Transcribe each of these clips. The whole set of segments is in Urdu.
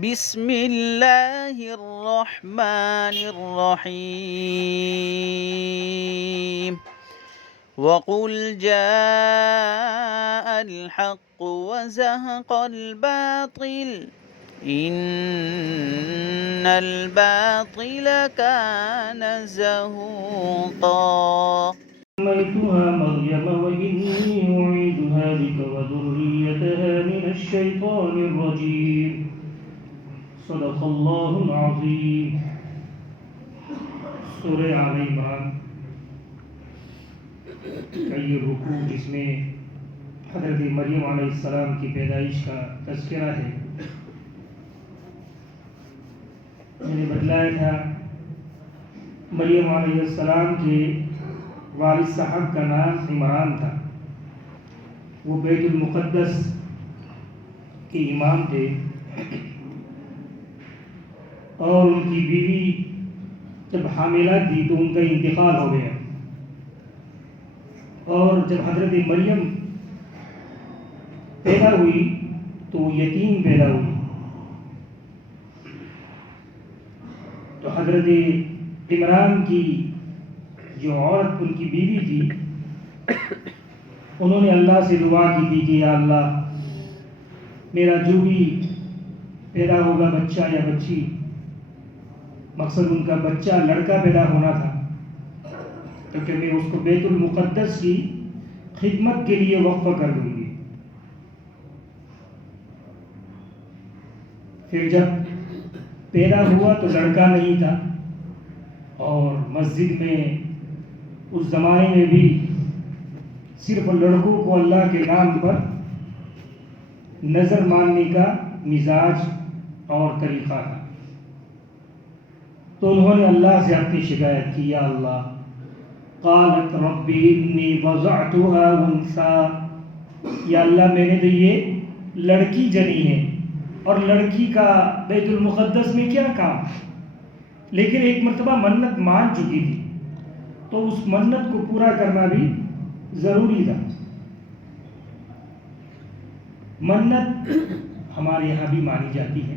بسم اللہ الرحمن الرحیم وقل جاء الحق وزهق الباطل ان الباطل كان زهوقا سميتها مريم وإني أعيذها بك وذريتها من الشيطان الرجيم صدق الله العظيم سورہ آل عمران کا یہ رکوع جس میں حضرت مریم علیہ السلام کی پیدائش کا تذکرہ ہے، میں نے بتلایا تھا مریم علیہ السلام کے والد صاحب کا نام عمران تھا، وہ بیت المقدس کے امام تھے، اور ان کی بیوی جب حاملہ تھی تو ان کا انتقال ہو گیا، اور جب حضرت مریم پیدا ہوئی تو وہ یتیم پیدا ہوئی، تو حضرت عمران کی جو عورت ان کی بیوی تھی انہوں نے اللہ سے دعا کی تھی کہ یا اللہ میرا جو بھی پیدا ہوگا بچہ یا بچی، مقصد ان کا بچہ لڑکا پیدا ہونا تھا، کیونکہ میں اس کو بیت المقدس کی خدمت کے لیے وقف کر دوں گی۔ پھر جب پیدا ہوا تو لڑکا نہیں تھا، اور مسجد میں اس زمانے میں بھی صرف لڑکوں کو اللہ کے نام پر نظر ماننے کا مزاج اور طریقہ تھا، تو انہوں نے اللہ سے اپنی شکایت کی، یا اللہ قالت ربی انی وضعتها انثى، یا اللہ میں نے تو یہ لڑکی جنی ہے، اور لڑکی کا بیت المقدس میں کیا کام، لیکن ایک مرتبہ منت مان چکی تھی تو اس منت کو پورا کرنا بھی ضروری تھا۔ منت ہمارے یہاں بھی مانی جاتی ہے،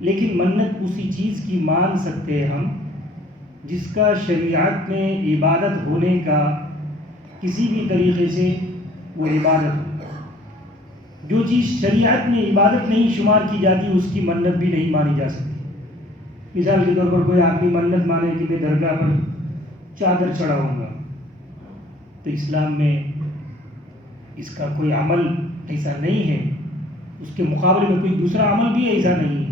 لیکن منت اسی چیز کی مان سکتے ہیں ہم جس کا شریعت میں عبادت ہونے کا کسی بھی طریقے سے وہ عبادت ہو۔ جو چیز شریعت میں عبادت نہیں شمار کی جاتی اس کی منت بھی نہیں مانی جا سکتی۔ مثال کے طور پر کوئی آدمی منت مانے کہ میں درگاہ پر چادر چڑھاؤں گا، تو اسلام میں اس کا کوئی عمل ایسا نہیں ہے، اس کے مقابلے میں کوئی دوسرا عمل بھی ایسا نہیں ہے،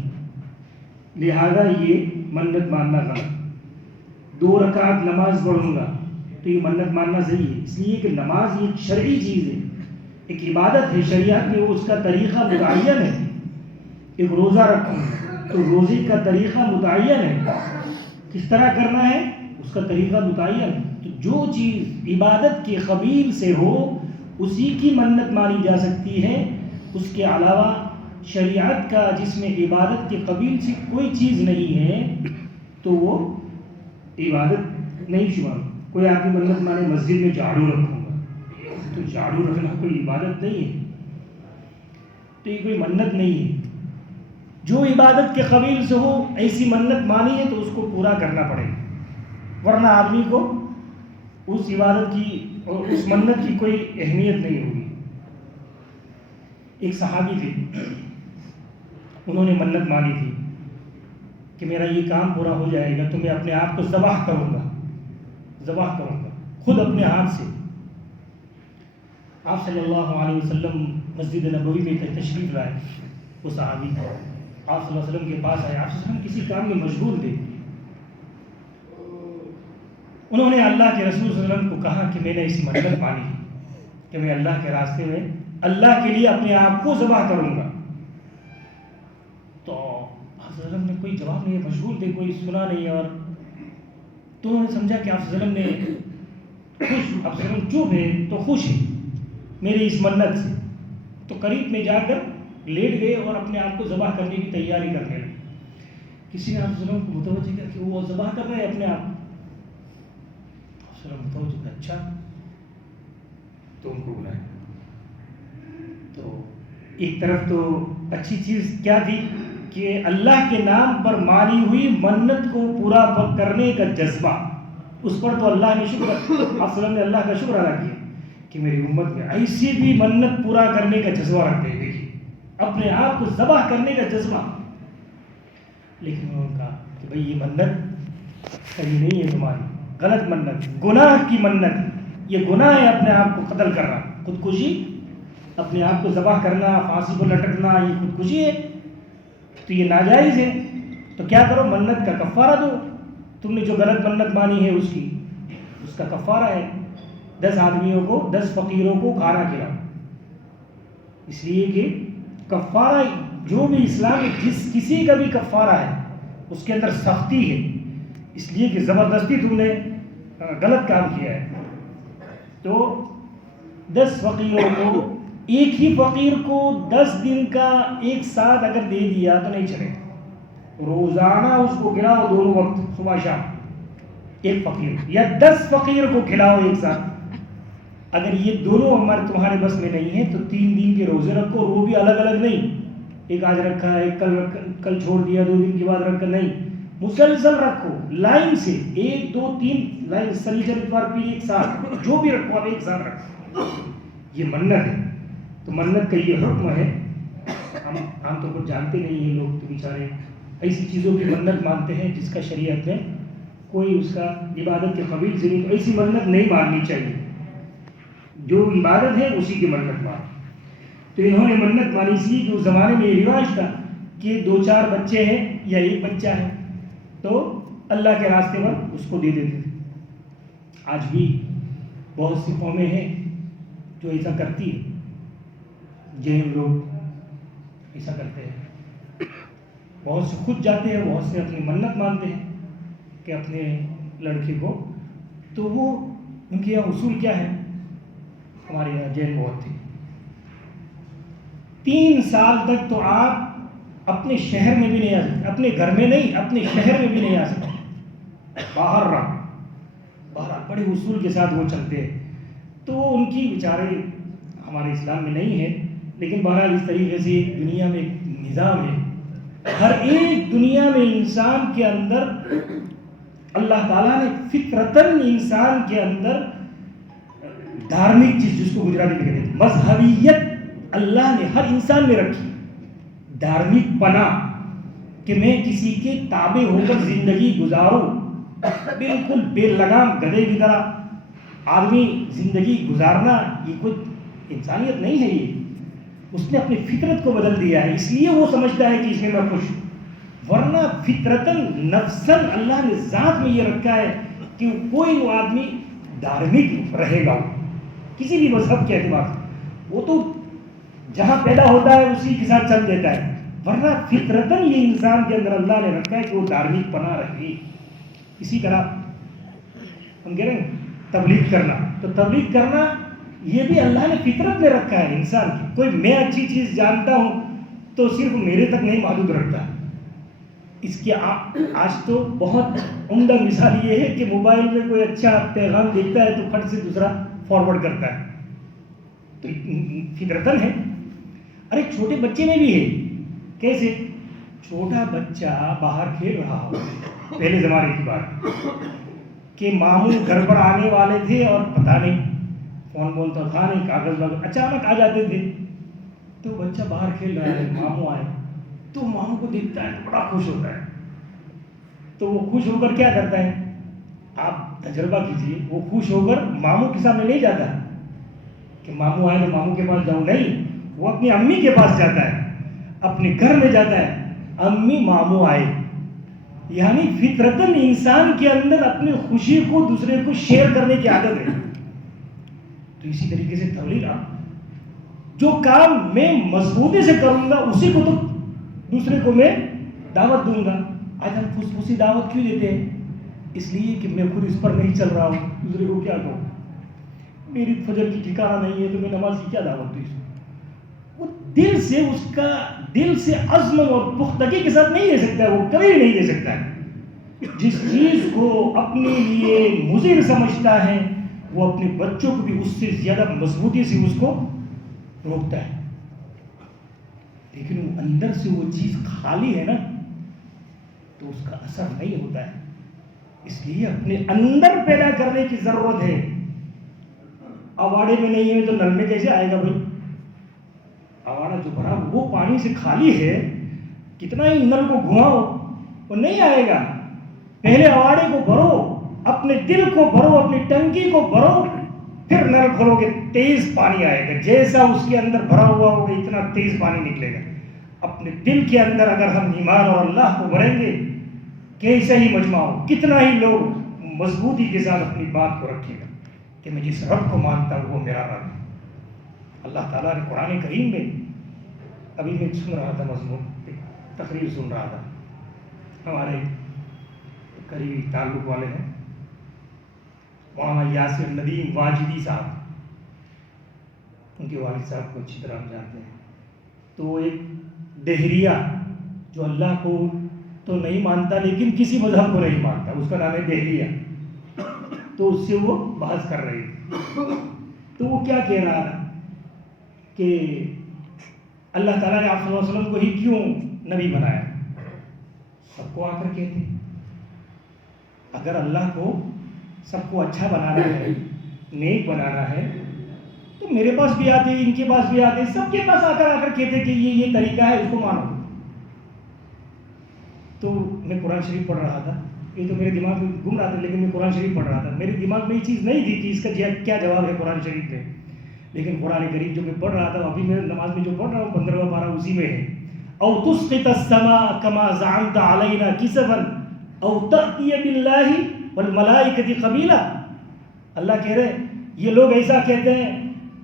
لہذا یہ منت ماننا غلط۔ 2 رکعت نماز پڑھوں گا تو یہ منت ماننا صحیح ہے، اس لیے کہ نماز ایک شرعی چیز ہے، ایک عبادت ہے، شریعت میں اس کا طریقہ متعین ہے۔ ایک روزہ رکھوں گا تو روزے کا طریقہ متعین ہے، کس طرح کرنا ہے اس کا طریقہ متعین ہے، تو جو چیز عبادت کے قبیل سے ہو اسی کی منت مانی جا سکتی ہے، اس کے علاوہ شریعت کا جس میں عبادت کے قبیل سے کوئی چیز نہیں ہے تو وہ عبادت نہیں شمار۔ کوئی آدمی منت مانے مسجد میں جھاڑو رکھوں گا، تو جھاڑو رکھنا کوئی عبادت نہیں ہے، تو یہ کوئی منت نہیں ہے۔ جو عبادت کے قبیل سے ہو ایسی منت مانی ہے تو اس کو پورا کرنا پڑے گا، ورنہ آدمی کو اس عبادت کی اور اس منت کی کوئی اہمیت نہیں ہوگی۔ ایک صحابی تھے، انہوں نے منت مانی تھی کہ میرا یہ کام پورا ہو جائے گا تو میں اپنے آپ کو ذبح کروں گا خود اپنے ہاتھ سے۔ آپ صلی اللہ علیہ وسلم مسجد نبوی میں تشریف لائے، وہ صحابی آپ صلی اللہ علیہ وسلم کے پاس آئے، آپ صلی اللہ علیہ وسلم کسی کام میں مشغول تھے، انہوں نے اللہ کے رسول صلی اللہ علیہ وسلم کو کہا کہ میں نے اس منت مانی کہ میں اللہ کے راستے میں اللہ کے لیے اپنے آپ کو ذبح کروں گا، تو آپ صلی اللہ علیہ وسلم نے کوئی جواب نہیں، مشغول تھے، کوئی سنا نہیں، اور تو انہوں نے سمجھا کہ آپ صلی اللہ علیہ وسلم نے آپ صلی اللہ علیہ وسلم چپ ہے تو خوش ہے میری اس منت سے، تو قریب میں جا کر لیٹ گئے اور اپنے آپ کو ذبح کرنے کی تیاری کرنے لگے۔ کسی نے آپ صلی اللہ علیہ وسلم کو متوجہ کیا کہ وہ ذبح کر رہے ہیں اپنے آپ، متوجہ کہ اچھا، تو ان کو بلایا، تو ایک طرف تو اچھی چیز کیا تھی کہ اللہ کے نام پر مانی ہوئی منت کو پورا کرنے کا جذبہ. اس پر تو اللہ نے شکر نے اللہ کا شکر ادا کیا کہ میری امت میں ایسی بھی منت پورا کرنے کا جذبہ رکھتے ہیں. دیکھیے اپنے آپ کو ذبح کرنے کا جذبہ. لیکن انہوں نے کہا کہ بھئی یہ منت صحیح نہیں ہے تمہاری, غلط منت, گناہ کی منت. یہ گناہ ہے اپنے آپ کو قتل کرنا, خودکشی, اپنے آپ کو ذبح کرنا, پھانسی پر لٹکنا, یہ خودکشی ہے, تو یہ ناجائز ہے. تو کیا کرو, منت کا کفارہ دو. تم نے جو غلط منت مانی ہے اس کا کفارہ ہے 10 آدمیوں کو, 10 فقیروں کو کھانا کھلاؤ. اس لیے کہ کفارہ جو بھی اسلام میں جس کسی کا بھی کفارہ ہے اس کے اندر سختی ہے, اس لیے کہ زبردستی تم نے غلط کام کیا ہے. تو 10 فقیروں کو, ایک ہی فقیر کو 10 دن کا ایک ساتھ اگر دے دیا تو نہیں چلے. روزانہ اس کو کھلاؤ دونوں وقت, صبح شام, ایک فقیر, یا 10 فقیر کو کھلاؤ ایک ساتھ. اگر یہ دونوں تمہارے بس میں نہیں ہے تو 3 دن کے روزے رکھو, اور وہ بھی الگ الگ نہیں, ایک آج رکھا ہے, ایک کل چھوڑ دیا, 2 دن کے بعد رکھا, نہیں, مسلسل رکھو لائن سے, 1 2 3 لائن, سنیچر اتوار پیر ایک ساتھ, جو بھی رکھو آپ ایک ساتھ رکھو. یہ منت ہے. تو منت کا یہ حکم ہے. ہم عام طور پر جانتے نہیں ہیں لوگ, تو بیچارے ایسی چیزوں کی منت مانتے ہیں جس کا شریعت میں کوئی اس کا عبادت کے قبیل سے نہیں. تو ایسی منت نہیں ماننی چاہیے, جو عبادت ہے اسی کی منت مان. تو انہوں نے منت مانی اس لیے کہ اس زمانے میں یہ رواج تھا کہ 2-4 بچے ہیں یا ایک بچہ ہے تو اللہ کے راستے پر اس کو دے دیتے تھے. آج بھی بہت سی قومیں ہیں جو ایسا کرتی ہے. جین لوگ ایسا کرتے ہیں, بہت سے خود جاتے ہیں, بہت سے اپنی منت مانتے ہیں کہ اپنے لڑکے کو. تو وہ ان کے یہاں اصول کیا ہے, ہمارے یہاں جین بہت تھے, 3 سال تک تو آپ اپنے شہر میں بھی نہیں آ سکتے, اپنے گھر میں نہیں, اپنے شہر میں بھی نہیں آ سکتے, باہر رہا. باہر بڑے اصول کے ساتھ وہ چلتے ہیں. تو ان کی بیچارے ہمارے اسلام میں نہیں ہے, لیکن بہرحال اس طریقے سے دنیا میں ایک نظام ہے. ہر ایک دنیا میں انسان کے اندر اللہ تعالیٰ نے فطرتاً انسان کے اندر دھارمک چیز, جس کو گجراتی میں کہتے ہیں مذہبیت, اللہ نے ہر انسان میں رکھی. دھارمک پنا کہ میں کسی کے تابع ہو کر زندگی گزاروں, بالکل بے لگام گدھے کی طرح آدمی زندگی گزارنا یہ کوئی انسانیت نہیں ہے. یہ اس نے اپنی فطرت کو بدل دیا ہے, اس لیے وہ سمجھتا ہے کہ اس میں میں خوش ہوں. ورنہ فطرتاً نفساً اللہ نے ذات میں یہ رکھا ہے کہ کوئی وہ آدمی دھارمک رہے گا کسی بھی مذہب کے اعتبار سے, وہ تو جہاں پیدا ہوتا ہے اسی کے ساتھ چل دیتا ہے. ورنہ فطرتاً یہ انسان کے اندر اللہ نے رکھا ہے کہ وہ دھارمک پنا رہے. اسی طرح ہم کہہ رہے ہیں تبلیغ کرنا, تو تبلیغ کرنا یہ بھی اللہ نے فطرت میں رکھا ہے انسان کی. کوئی میں اچھی چیز جانتا ہوں تو صرف میرے تک نہیں محدود رکھتا. اس کی آج تو بہت عمدہ مثال یہ ہے کہ موبائل میں کوئی اچھا پیغام دیکھتا ہے تو پھٹ سے دوسرا فارورڈ کرتا ہے. تو فطرتاً ہے. ارے چھوٹے بچے میں بھی ہے. کیسے؟ چھوٹا بچہ باہر کھیل رہا ہو, پہلے زمانے کی بات کہ ماموں گھر پر آنے والے تھے اور پتہ نہیں فون تو تھا نہیں, کاغذ واغذ اچانک آ جاتے تھے. تو بچہ باہر کھیل رہا ہے, ماموں آئے تو ماموں کو دیکھتا ہے تو بڑا خوش ہوتا ہے. تو وہ خوش ہو کر کیا کرتا ہے, آپ تجربہ کیجیے, وہ خوش ہو کر ماموں کے سامنے نہیں جاتا کہ ماموں آئے تو ماموں کے پاس جاؤں, نہیں, وہ اپنی امی کے پاس جاتا ہے, اپنے گھر میں جاتا ہے, امی ماموں آئے. یعنی فطرتاً انسان کے اندر اپنی خوشی کو دوسرے کو شیئر کرنے کی عادت ہے. تو اسی طریقے سے تبلیغ, جو کام میں مضبوطی سے کروں گا اسی کو تو دوسرے کو میں دعوت دوں گا. آج ہم خصوصی دعوت کیوں دیتے ہیں؟ اس لیے کہ میں خود اس پر نہیں چل رہا ہوں, دوسرے کو کیا کہوں, میری فجر کی ٹھکانہ نہیں ہے تو میں نماز کی کیا دعوت دوں. وہ دل سے, اس کا دل سے عزم اور پختگی کے ساتھ نہیں دے سکتا ہے, وہ کبھی نہیں دے سکتا ہے. جس چیز کو اپنے لیے مضر سمجھتا ہے وہ اپنے بچوں کو بھی اس سے زیادہ مضبوطی سے اس کو روکتا ہے. لیکن وہ اندر سے وہ چیز خالی ہے نا تو اس کا اثر نہیں ہوتا ہے. اس لیے اپنے اندر پیدا کرنے کی ضرورت ہے. اواڑے میں نہیں ہے تو نل میں کیسے آئے گا بھائی؟ اواڑا جو بھرا وہ پانی سے خالی ہے، کتنا ہی نل کو گھماؤ وہ نہیں آئے گا. پہلے اواڑے کو بھرو، اپنے دل کو بھرو، اپنی ٹنکی کو بھرو، پھر نل کھولو گے تیز پانی آئے گا. جیسا اس کے اندر بھرا ہوا ہوگا اتنا تیز پانی نکلے گا. اپنے دل کے اندر اگر ہم ایمان اور اللہ کو بھریں گے، کیسا ہی مجمع ہو، کتنا ہی لوگ مضبوطی کے ساتھ اپنی بات کو رکھے گا کہ میں جس رب کو مانتا ہوں وہ میرا رب ہے. اللہ تعالیٰ نے قرآن کریم میں، ابھی میں سن رہا تھا مضمون، تقریر سن رہا تھا، ہمارے قریبی تعلق والے ہیں مولانا یاسر ندیم واجدی صاحب، ان کے والد صاحب کو اچھی طرح ہم جانتے ہیں. تو وہ ایک دہریہ جو اللہ کو تو نہیں مانتا لیکن کسی مذہب کو نہیں مانتا، اس کا نام ہے دہریہ. تو اس سے وہ بحث کر رہی تھی. تو وہ کیا کہہ رہا تھا کہ اللہ تعالیٰ نے آپ صلی اللہ علیہ وسلم کو ہی کیوں نبی بنایا؟ سب کو آ کر کہتے اگر اللہ کو سب کو اچھا بنانا ہے، نیک بنانا ہے تو میرے پاس بھی آتے، ان کے پاس بھی آتے، سب کے پاس آ کر کہتے کہ یہ طریقہ ہے، اس کو مانو. تو میں قرآن شریف پڑھ رہا تھا، یہ تو میرے دماغ میں گھوم رہا تھا لیکن میں قرآن شریف پڑھ رہا تھا. میرے دماغ میں یہ چیز نہیں تھی کہ اس کا کیا جواب ہے قرآن شریف میں، لیکن قرآن کریم جو میں پڑھ رہا تھا ابھی میں نماز میں جو پڑھ رہا ہوں 15واں پارہ اسی میں ہے. او تسقط السماء كما زعمت علينا كسفا او تأتي بالله والملائكة قبيلا. اللہ کہہ رہے یہ لوگ ایسا کہتے ہیں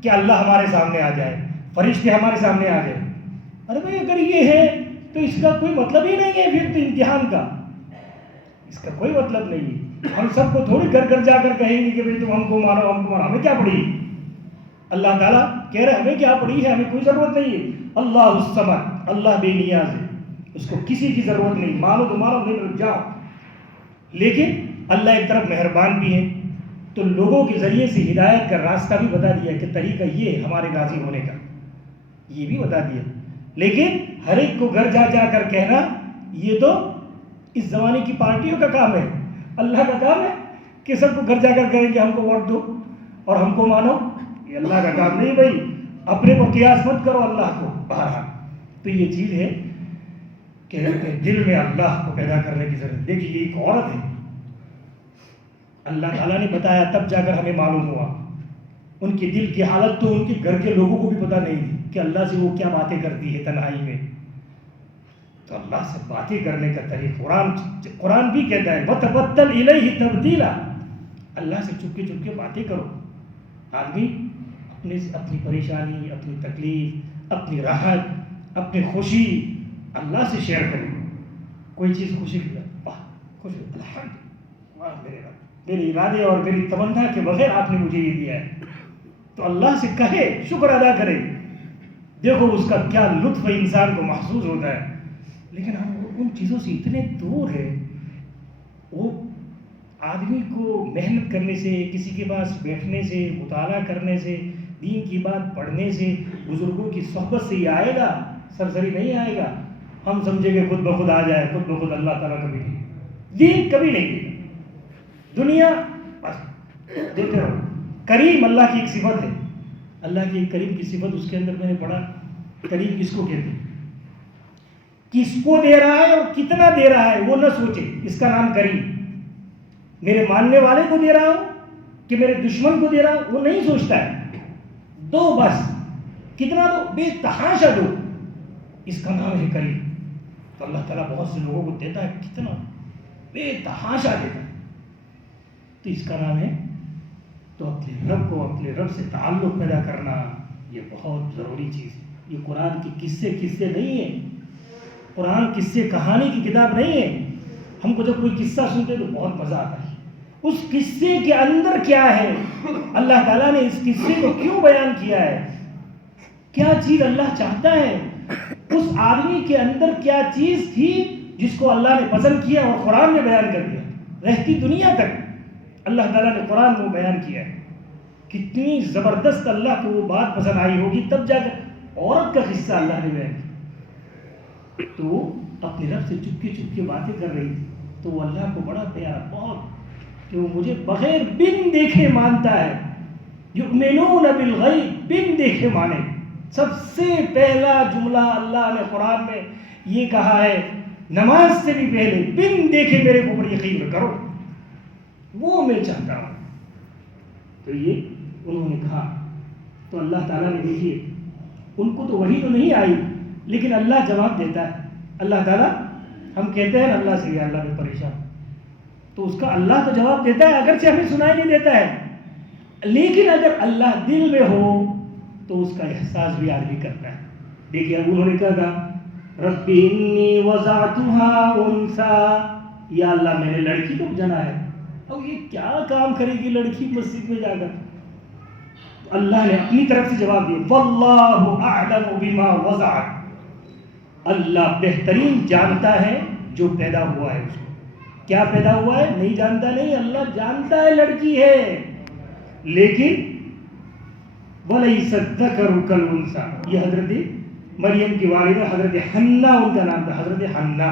کہ اللہ ہمارے سامنے آ جائے، فرشتے ہمارے سامنے آ جائے. ارے بھائی اگر یہ ہے تو اس کا کوئی مطلب ہی نہیں ہے، پھر تو امتحان کا اس کا کوئی مطلب نہیں ہے. ہم سب کو تھوڑی گھر جا کر کہیں گے کہ بھائی تم ہم کو مانو، ہم کو مانو. ہمیں کیا پڑی؟ اللہ تعالیٰ کہہ رہے ہمیں کیا پڑی ہے، ہمیں کوئی ضرورت نہیں ہے. اللہ الصمد، اللہ بے نیاز ہے، اس کو کسی کی ضرورت نہیں. مانو تو مانو، نہیں تو جاؤ. لیکن اللہ ایک طرف مہربان بھی ہے تو لوگوں کے ذریعے سے ہدایت کا راستہ بھی بتا دیا کہ طریقہ یہ ہے ہمارے راضی ہونے کا، یہ بھی بتا دیا. لیکن ہر ایک کو گھر جا کر کہنا یہ تو اس زمانے کی پارٹیوں کا کام ہے. اللہ کا کام ہے کہ سب کو گھر جا کر کہیں کہ ہم کو ووٹ دو اور ہم کو مانو. یہ اللہ کا کام نہیں بھائی. اپنے کو قیاس مت کرو اللہ کو. بہرحال تو یہ چیز ہے کہ اپنے دل میں اللہ کو پیدا کرنے کی ضرورت. دیکھیے یہ ایک عورت ہے، اللہ تعالیٰ نے بتایا تب جا کر ہمیں معلوم ہوا. ان کے دل کی حالت تو ان کے گھر کے لوگوں کو بھی پتہ نہیں تھی کہ اللہ سے وہ کیا باتیں کرتی ہے تنہائی میں. تو اللہ سے باتیں کرنے کا طریقہ قرآن بھی کہتا ہے وَتَبَتَّلْ إِلَيْهِ تَبْدِيلًا. اللہ سے چپ کے باتیں کرو. آدمی اپنی پریشانی، اپنی تکلیف، اپنی راحت، اپنی خوشی اللہ سے شیئر کرے. کوئی چیز خوشی کی خوش الحمد میرے ارادے اور میری تمنا کے بغیر آپ نے مجھے یہ دیا ہے، تو اللہ سے کہے، شکر ادا کرے. دیکھو اس کا کیا لطف انسان کو محسوس ہوتا ہے. لیکن ہم ان چیزوں سے اتنے دور ہیں. وہ آدمی کو محنت کرنے سے، کسی کے پاس بیٹھنے سے، مطالعہ کرنے سے، دین کی بات پڑھنے سے، بزرگوں کی صحبت سے یہ آئے گا، سرسری نہیں آئے گا. ہم سمجھیں کہ خود بخود آ جائے، خود بخود اللہ تعالیٰ کبھی نہیں، دین کبھی نہیں دے گا. دنیا بس دیکھتے رہو. کریم اللہ کی ایک صفت ہے، اللہ کی ایک کریم کی صفت. اس کے اندر میں نے پڑھا کریم کس کو کہتے ہیں، کس کو دے رہا ہے اور کتنا دے رہا ہے وہ نہ سوچے. اس کا نام کریم. میرے ماننے والے کو دے رہا ہوں کہ میرے دشمن کو دے رہا ہوں وہ نہیں سوچتا ہے. دو بس، کتنا دو، بے تحاشا دو. اس کا نام ہے کریم. تو اللہ تعالیٰ بہت سے لوگوں کو دیتا ہے، کتنا بے تحاشا دیتا ہے. تو اس کا نام ہے. تو اپنے رب کو، اپنے رب سے تعلق پیدا کرنا یہ بہت ضروری چیز ہے. یہ قرآن کی قصے نہیں ہیں. قرآن قصے کہانی کی کتاب نہیں ہے. ہم کو جب کوئی قصہ سنتے تو بہت مزہ آتا ہے. اس قصے کے اندر کیا ہے، اللہ تعالیٰ نے اس قصے کو کیوں بیان کیا ہے، کیا چیز اللہ چاہتا ہے، اس آدمی کے اندر کیا چیز تھی جس کو اللہ نے پسند کیا اور قرآن میں بیان کر دیا. رہتی دنیا تک اللہ تعالیٰ نے قرآن کو بیان کیا ہے. کتنی زبردست اللہ کو وہ بات پسند آئی ہوگی، تب جا کر عورت کا قصہ اللہ نے بیان کیا. تو وہ اپنے رب سے چپکے باتیں کر رہی تھی. تو وہ اللہ کو بڑا پیارا بہت کہ وہ مجھے بغیر بن دیکھے مانتا ہے. یؤمنون بالغیب, بن دیکھے مانے. سب سے پہلا جملہ اللہ نے قرآن میں یہ کہا ہے, نماز سے بھی پہلے بن دیکھے میرے اوپر یقین کرو, وہ میں چاہتا ہوں. تو یہ انہوں نے کہا. تو اللہ تعالیٰ نے دیکھیے ان کو تو وحی تو نہیں آئی, لیکن اللہ جواب دیتا ہے. اللہ تعالیٰ, ہم کہتے ہیں اللہ سے یا اللہ میں پریشان, تو اس کا اللہ تو جواب دیتا ہے, اگرچہ ہمیں سنائی نہیں دیتا ہے, لیکن اگر اللہ دل میں ہو تو اس کا احساس بھی آدمی کرتا ہے. دیکھیے اب انہوں نے کہا رب انی وضعتها انثی, یا اللہ میں نے لڑکی کو جنا ہے. اب یہ کیا کام کرے گی لڑکی مسجد میں جا کر؟ اللہ نے اپنی طرف سے جواب دیا, واللہ اعلم بما وضعت, اللہ بہترین جانتا ہے جو پیدا ہوا ہے اس کو. کیا پیدا ہوا ہے نہیں جانتا نہیں, اللہ جانتا ہے لڑکی ہے, لیکن وَلَيْسَ الذَّكَرُ كَالْأُنثَىٰ, یہ حضرت مریم کی والدہ حضرت حنہ ان کا نام تھا, حضرت حنہ.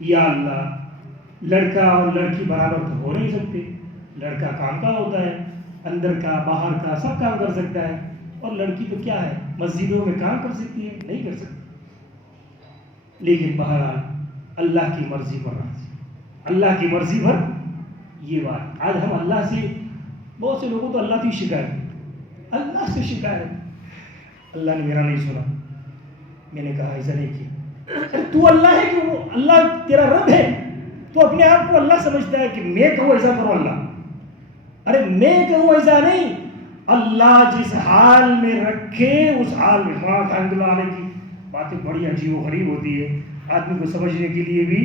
یا اللہ لڑکا اور لڑکی برابر تو ہو نہیں سکتے, لڑکا کام کا ہوتا ہے, اندر کا باہر کا سب کام کر سکتا ہے, اور لڑکی تو کیا ہے مسجدوں میں کام کر سکتی ہے, نہیں کر سکتی. لیکن بہرحال اللہ کی مرضی پر راضی, اللہ کی مرضی پر یہ بات. آج ہم اللہ سے, بہت سے لوگوں تو اللہ کی شکایت, اللہ سے شکایت, اللہ نے میرا نہیں سنا, میں نے کہا ایسا نہیں کیا. تو اللہ ہے کہ وہ اللہ تیرا رب ہے, تو اپنے آپ کو اللہ سمجھتا ہے کہ میں کہوں ایسا کرو اللہ. ارے میں کہوں ایسا نہیں, اللہ جس حال میں رکھے اس حال میں. ہاں الحمد للہ علیہ کی باتیں بڑی عجیب و غریب ہوتی ہے, آدمی کو سمجھنے کے لیے بھی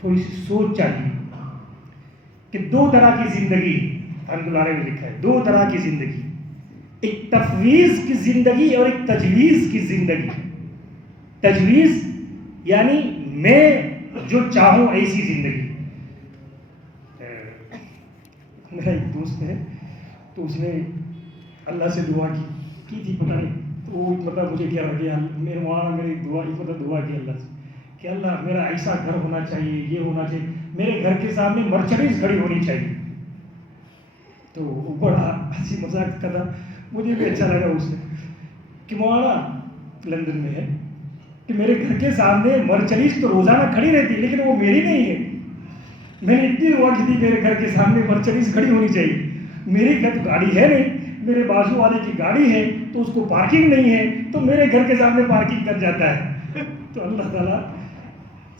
تھوڑی سی سوچ چاہیے کہ دو طرح کی زندگی, الحمد للہ نے لکھا ہے دو طرح کی زندگی, ایک تفویض کی زندگی اور ایک تجویز کی زندگی. تجویز یعنی میں جو چاہوں ایسی زندگی. میرا ایک دوست ہے, تو اس نے اللہ سے دعا کی تھی, پتہ نہیں تو وہ مطلب مجھے کیا لگا, میرے وہاں میری دعا کی اللہ سے کہ اللہ میرا ایسا گھر ہونا چاہیے, یہ ہونا چاہیے, میرے گھر کے سامنے مرچڈیز کھڑی ہونی چاہیے. تو وہ بڑا ہنسی مذاق کرا, مجھے بھی اچھا لگا اس میں کہ مولانا لندن میں ہے کہ میرے گھر کے سامنے مرچڈیز تو روزانہ کھڑی رہتی, لیکن وہ میری نہیں ہے. میں نے اتنی دعا کی تھی میرے گھر کے سامنے مرچڈیز کھڑی ہونی چاہیے. میری گھر گاڑی ہے نہیں, میرے بازو والے کی گاڑی ہے تو اس کو پارکنگ نہیں ہے, تو میرے گھر کے سامنے پارکنگ کر جاتا ہے. تو اللہ تعالیٰ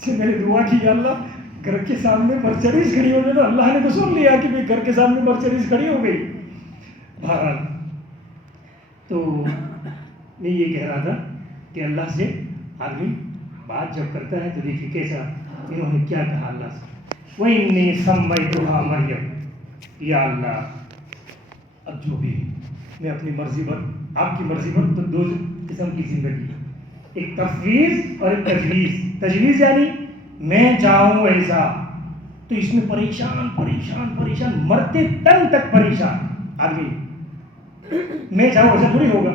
سے میں نے دعا کی, اللہ گھر کے سامنے مرچڈیز کھڑی ہو گئی, تو اللہ نے تو سن لیا کہ میں گھر کے سامنے مرچڈیز کھڑی ہو گئی. بہرحال تو میں یہ کہہ رہا تھا کہ اللہ سے آدمی بات جب کرتا ہے تو دیکھیے کیسا انہوں نے کیا کہا اللہ سے, وَإِنِّي سَمَّيْتُهَا مَرْيَمَ, یا اللہ اب جو بھی میں اپنی مرضی پر, آپ کی مرضی پر, تو دو قسم کی زندگی, ایک تفویض اور ایک تجویز. تجویز یعنی میں چاہوں ایسا, تو اس میں پریشان مرتے تن تک پریشان آدمی. میں چاہوں ایسا تھوڑی ہوگا,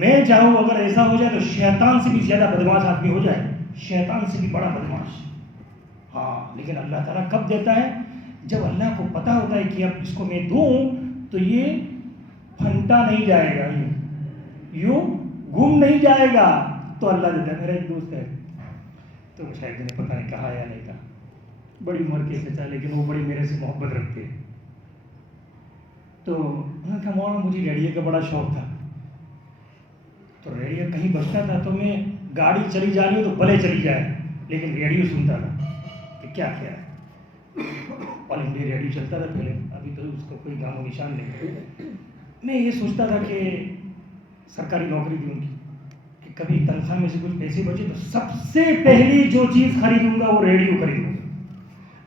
میں چاہوں اگر ایسا ہو جائے تو شیطان سے بھی زیادہ بدماش آدمی ہو جائے, شیطان سے بھی بڑا بدماش. ہاں لیکن اللہ تعالیٰ کب دیتا ہے, جب اللہ کو پتہ ہوتا ہے کہ اب اس کو میں دوں تو یہ پھنٹا نہیں جائے گا, یوں گم نہیں جائے گا, تو اللہ دیتا ہے. میرا ایک دوست ہے, تو شاید نے پتہ نہیں کہا یا نہیں کہا, بڑی عمر کے چچا, لیکن وہ بڑی میرے سے محبت رکھتے ہیں. تو انہوں نے کہا مولانا مجھے ریڈیو کا بڑا شوق تھا, تو ریڈیو کہیں بجتا تھا تو میں گاڑی چلی جا رہی ہو تو بھلے چلی جائے, لیکن ریڈیو سنتا تھا. کہ کیا ہے, آل انڈیا ریڈیو چلتا تھا پہلے, ابھی تو اس کا کوئی نام و نشان نہیں. میں یہ سوچتا تھا کہ سرکاری نوکری تھی ان کی, کہ کبھی تنخواہ میں سے کچھ پیسے بچے تو سب سے پہلی جو چیز خریدوں گا وہ ریڈیو خریدوں گا.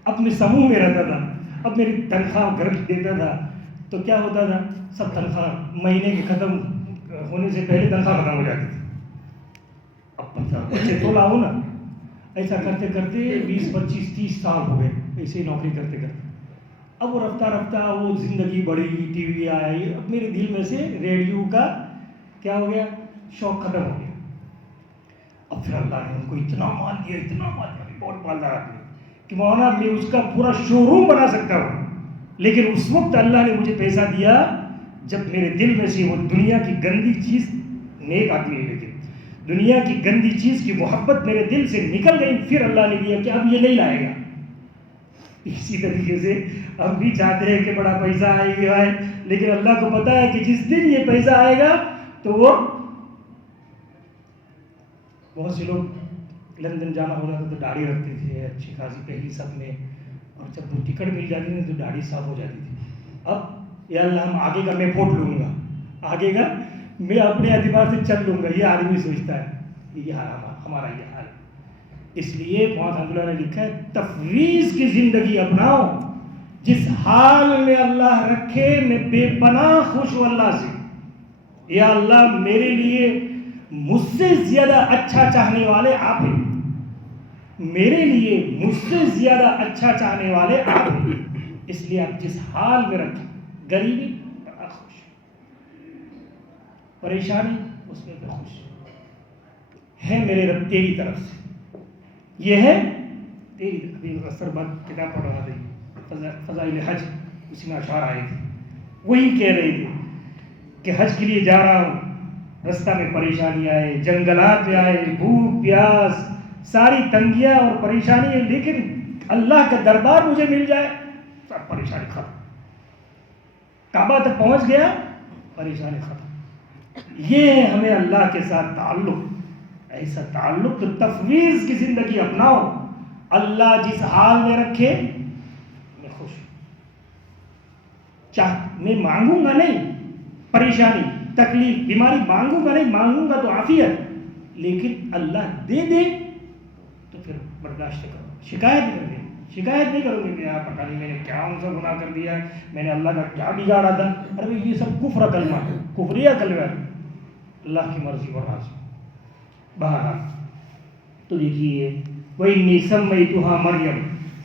اب میں سموہ میں رہتا تھا, اب میری تنخواہ گھر دیتا تھا, تو کیا ہوتا تھا سب تنخواہ مہینے کے ختم ہونے سے پہلے تنخواہ ختم ہو جاتی تھی. اب بچے تو لاؤ نا, ایسا کرتے کرتے 20 25 30 سال ہو گئے ایسے ہی نوکری کرتے کرتے. اب وہ رفتہ وہ زندگی بڑھی, ٹی وی آئی, اب میرے دل میں سے ریڈیو کا کیا ہو گیا, شوق ختم ہو گیا. پھر اللہ نے ان کو اتنا مال دیا، بہت مالدار آدمی کہ مولانا میں اس کا پورا شو روم بنا سکتا ہوں، لیکن اس وقت اللہ نے مجھے پیسہ دیا جب میرے دل میں سے وہ دنیا کی گندی چیز، نیک آدمی ہے لیکن دنیا کی گندی چیز کی محبت میرے دل سے نکل گئی، پھر اللہ نے دیا کہ اب یہ نہیں لائے گا۔ اسی طریقے سے ہم بھی چاہتے ہیں کہ بڑا پیسہ آئے، لیکن اللہ کو پتا ہے کہ جس دن یہ پیسہ آئے گا تو وہ، بہت سے لوگ لندن جانا ہو رہا تھا تو داڑھی رکھتے تھے اچھی خاصی پہلی صف میں، اور جب وہ ٹکٹ مل جاتی تھی تو داڑھی صاف ہو جاتی تھی۔ اب یا اللہ ہم آگے کا میں فوٹ لوں گا، آگے کا میں اپنے اعتبار سے چل لوں گا، یہ آدمی سوچتا ہے، یہ ہمارا یہ حال۔ اس لیے محمد اللہ نے لکھا ہے تفویض کی زندگی اپناؤ، جس حال میں اللہ رکھے میں بے پناہ خوش ہوں اللہ سے۔ یا اللہ میرے لیے مجھ سے زیادہ اچھا چاہنے والے آپ ہیں، میرے لیے مجھ سے زیادہ اچھا چاہنے والے آپ ہیں، اس لیے آپ جس حال میں رکھیں، غریبی بڑا خوش، پریشانی اس میں بھی خوش ہے میرے رب تیری طرف سے، یہ ہے تیری طرف۔ ابھی اثر بعد کتاب پڑھ رہا تھا فضائل حج، اسی میں اشعار آئے تھے، وہی کہہ رہے تھے کہ حج کے لیے جا رہا ہوں، رستہ میں پریشانی آئے، جنگلات میں آئے، بھوک پیاس، ساری تنگیاں اور پریشانی، لیکن اللہ کا دربار مجھے مل جائے سب پریشانی ختم، کعبہ تک پہنچ گیا پریشانی ختم۔ یہ ہے ہمیں اللہ کے ساتھ تعلق، ایسا تعلق، تو تفویض کی زندگی اپناؤ، اللہ جس حال میں رکھے میں خوش ہوں، میں مانگوں گا نہیں پریشانی تکلیف بیماری، مانگوں گا نہیں، مانگوں گا تو عافیت، لیکن اللہ دے دے تو پھر برداشت کرو، شکایت نہیں کرو گے کہ یار پتہ نہیں میں نے کیا ان سے گناہ کر دیا ہے، میں نے اللہ کا کیا بگاڑا تھا، ارے یہ سب کفر کلمہ ہے، کفریہ کلمہ ہے، اللہ کی مرضی و راضی۔ بہرحال تو دیکھیے وَإِنِّي سَمَّيْتُهَا مریم،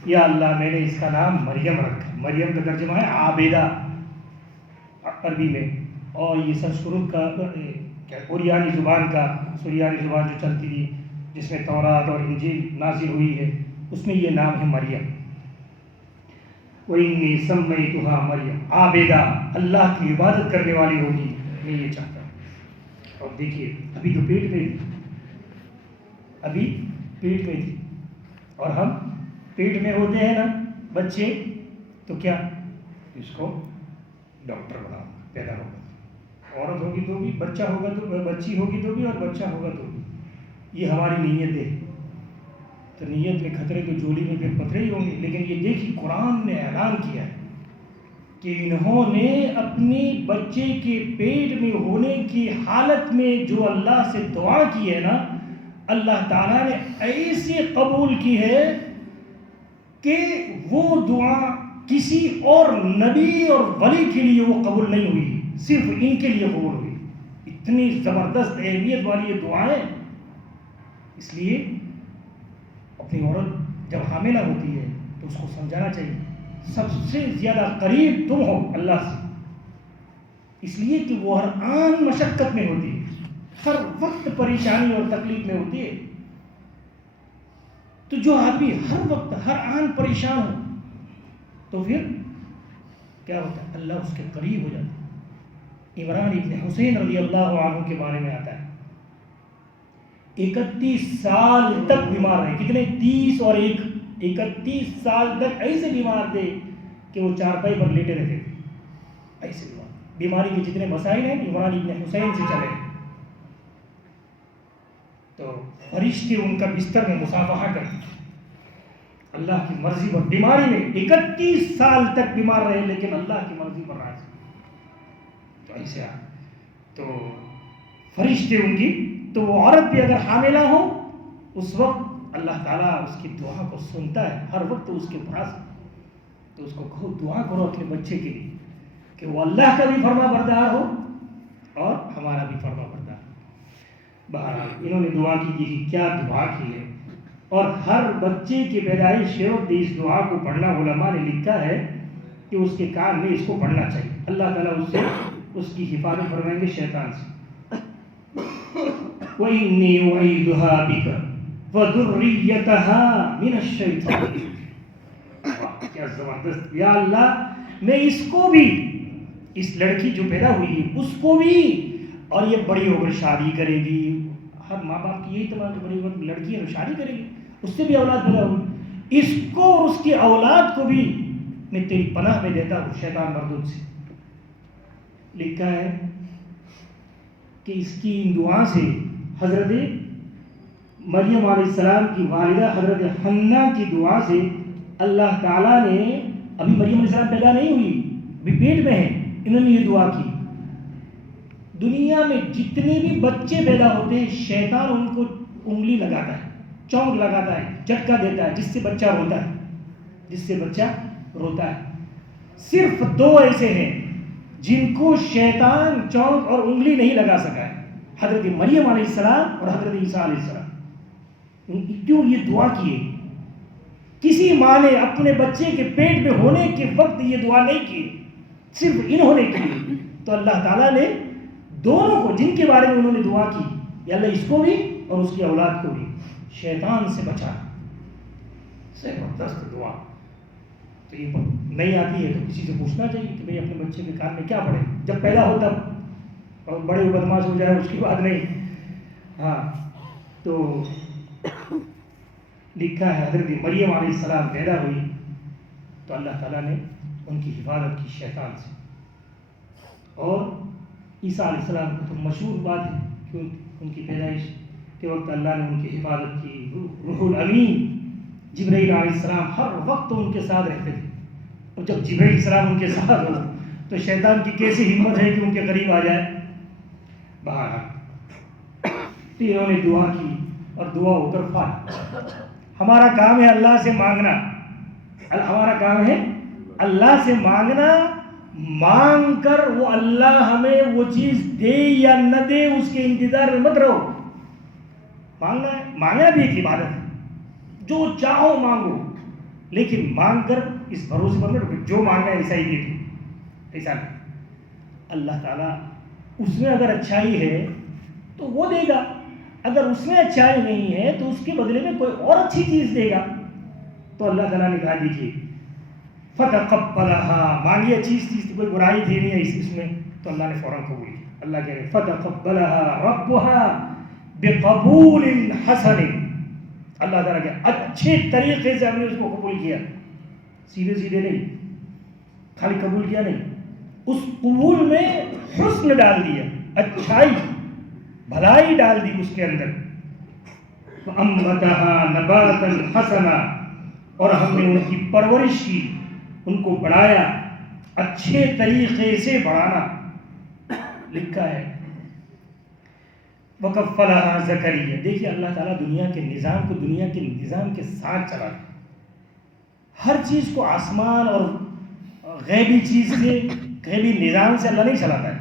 یا اللہ میں نے اس کا نام مریم رکھا، مریم کا ترجمہ ہے عابدہ عربی میں، اور یہ سنسکرت کا اوریانی زبان کا، سریانی زبان جو چلتی تھی جس میں تورات اور انجیل نازل ہوئی ہے، اس میں یہ نام ہے مریم۔ وَإِنِّي سَمَّيْتُهَا مریم عابدہ، اللہ کی عبادت کرنے والی ہوگی، میں یہ چاہتا ہوں۔ اور دیکھیے ابھی تو پیٹ میں تھی، ابھی پیٹ میں تھی، اور ہم پیٹ میں ہوتے ہیں نا بچے تو کیا اس کو ڈاکٹر بناؤ، پیدا ہوگا، عورت ہوگی تو بھی، بچہ ہوگا تو، بچی ہوگی تو بھی، اور بچہ ہوگا تو بھی، یہ ہماری نیت ہے۔ تو نیت میں خطرے تو جولی میں پھر پتھرے ہی ہوں گے، لیکن یہ دیکھیے قرآن نے اعلان کیا ہے کہ انہوں نے اپنی بچے کے پیٹ میں ہونے کی حالت میں جو اللہ سے دعا کی ہے نا، اللہ تعالیٰ نے ایسے قبول کی ہے کہ وہ دعا کسی اور نبی اور ولی کے لیے وہ قبول نہیں ہوئی، صرف ان کے لیے قبول ہوئی۔ اتنی زبردست اہمیت والی یہ دعائیں، اس لیے اپنی عورت جب حاملہ ہوتی ہے تو اس کو سمجھانا چاہیے سب سے زیادہ قریب تم ہو اللہ سے، اس لیے کہ وہ ہر آن مشقت میں ہوتی ہے، ہر وقت پریشانی اور تکلیف میں ہوتی ہے۔ تو جو آدمی ہر وقت ہر آن پریشان ہو تو پھر کیا ہوتا ہے، اللہ اس کے قریب ہو جاتا ہے۔ عمران ابن حسین رضی اللہ عنہ کے بارے میں آتا ہے 31 سال تک بیمار رہے، کتنے 30 اور 1 31 سال تک ایسے بیمار تھے کہ وہ چارپائی پر لیٹے رہتے تھے، ایسے بیماری کے جتنے مسائل ہیں عمران ابن حسین سے چلے، تو فرشتے ان کا بستر میں مصافحہ کرتے، اللہ کی مرضی پر بیماری میں 31 سال تک بیمار رہے لیکن اللہ کی مرضی پر راضی، تو ایسے تو فرشتے ان کی، تو وہ عورت بھی اگر حاملہ ہو اس وقت اللہ تعالیٰ اس کی دعا کو سنتا ہے، ہر وقت اس کے پاس، تو اس کو کہو دعا کرو اپنے بچے کے لیے کہ وہ اللہ کا بھی فرما بردار ہو اور ہمارا بھی فرما بردار ہو۔ بہرحال انہوں نے دعا کی، دیکھی کیا دعا کی ہے، اور ہر بچے کی پیدائش کے وقت اس دعا کو پڑھنا علماء نے لکھا ہے کہ اس کے کان میں اس کو پڑھنا چاہیے، اللہ تعالیٰ اس سے اس کی حفاظت فرمائیں گے شیطان سے۔ وَإِنِّي أُعِيذُهَا بِكَ وَذُرِّيَّتَهَا مِنَ الشَّيْطَانِ. کیا زبردست. یا اللہ میں اس کو بھی, اس لڑکی جو پیدا ہوئی ہے اس کو بھی, اور یہ بڑی ہو کر شادی کرے گی, ہر ماں باپ کی یہی تمام بڑی ہو کر لڑکی ہے شادی کرے گی, اس سے بھی اولاد پیدا ہوگی, اس کو اور اس کی اولاد کو بھی میں تیری پناہ میں دیتا ہوں شیطان مردود سے. لکھا ہے کہ اس کی ان دعا سے حضرت مریم علیہ السلام کی والدہ حضرت حنہ کی دعا سے اللہ تعالیٰ نے, ابھی مریم علیہ السلام پیدا نہیں ہوئی, ابھی پیٹ میں ہے, انہوں نے یہ دعا کی, دنیا میں جتنے بھی بچے پیدا ہوتے ہیں شیطان ان کو انگلی لگاتا ہے, چونک لگاتا ہے, جھٹکا دیتا ہے, جس سے بچہ روتا ہے, جس سے بچہ روتا ہے. صرف 2 ایسے ہیں جن کو شیطان چونک اور انگلی نہیں لگا سکا ہے, حضرت مریم علیہ السلام اور حضرت عیسیٰ علیہ السلام. کیوں یہ دعا کیے؟ کسی ماں نے اپنے بچے کے پیٹ میں ہونے کے وقت یہ دعا نہیں کی, صرف انہوں نے کی. تو اللہ تعالیٰ نے دونوں کو, جن کے بارے میں انہوں نے دعا کی, یا اللہ اس کو بھی اور اس کی اولاد کو بھی شیطان سے بچا. زبردست دعا. تو یہ نہیں آتی ہے تو کسی سے پوچھنا چاہیے کہ بھئی اپنے بچے کے کان میں کیا پڑے, جب پیدا ہو تب, اور بڑے بدماش ہو جائے اس کی بات نہیں. ہاں تو لکھا ہے حضرت مریم علیہ السلام پیدا ہوئی تو اللہ تعالیٰ نے ان کی حفاظت کی شیطان سے. اور عیسیٰ علیہ السلام کو تو مشہور بات ہے کہ ان کی پیدائش کے وقت اللہ نے ان کی حفاظت کی. روح الامین جبرائیل علیہ السلام ہر وقت ان کے ساتھ رہتے تھے, اور جب جبرائیل علیہ السلام ان کے ساتھ ہو تو شیطان کی کیسی ہمت ہے کہ ان کے قریب آ جائے. باہر تو انہوں نے دعا کی اور دعا ہو کر فات. ہمارا کام ہے اللہ سے مانگنا, ہمارا کام ہے اللہ سے مانگنا. مانگ کر وہ اللہ ہمیں وہ چیز دے یا نہ دے اس کے انتظار میں مت رہو. مانگنا ہے, مانگنا بھی ایک عبادت ہے, جو چاہو مانگو, لیکن مانگ کر اس بھروسے پر مت رہو جو مانگا ہے ایسا ہی دے دو, ایسا نہیں. اللہ تعالیٰ اس میں اگر اچھائی ہے تو وہ دے گا, اگر اس میں اچھائی نہیں ہے تو اس کے بدلے میں کوئی اور اچھی چیز دے گا. تو اللہ تعالیٰ نے کہا دیجیے فتقبلها, مانگی اچھی چیز, کوئی برائی تھی نہیں ہے اس میں, تو اللہ نے فوراً قبول کیا. اللہ کہہ رہے فتقبلها ربها بقبول حسن. اللہ تعالیٰ کہ اچھے طریقے سے ہم نے اس کو قبول کیا, سیدھے سیدھے نہیں, خالی قبول کیا نہیں, اس قبول میں حسن ڈال دیا, اچھائی بھلائی ڈال دی اس کے اندر. فَأَنبَتَهَا نَبَاتًا حَسَنًا, اور ہم نے ان کی پرورش کی, ان کو بڑھایا, اچھے طریقے سے بڑھانا. لکھا ہے وَكَفَّلَهَا زَكَرِيَّا. دیکھیے اللہ تعالیٰ دنیا کے نظام کو دنیا کے نظام کے ساتھ چلاتا ہے. ہر چیز کو آسمان اور غیبی چیز سے, غیبی نظام سے اللہ نہیں چلاتا ہے.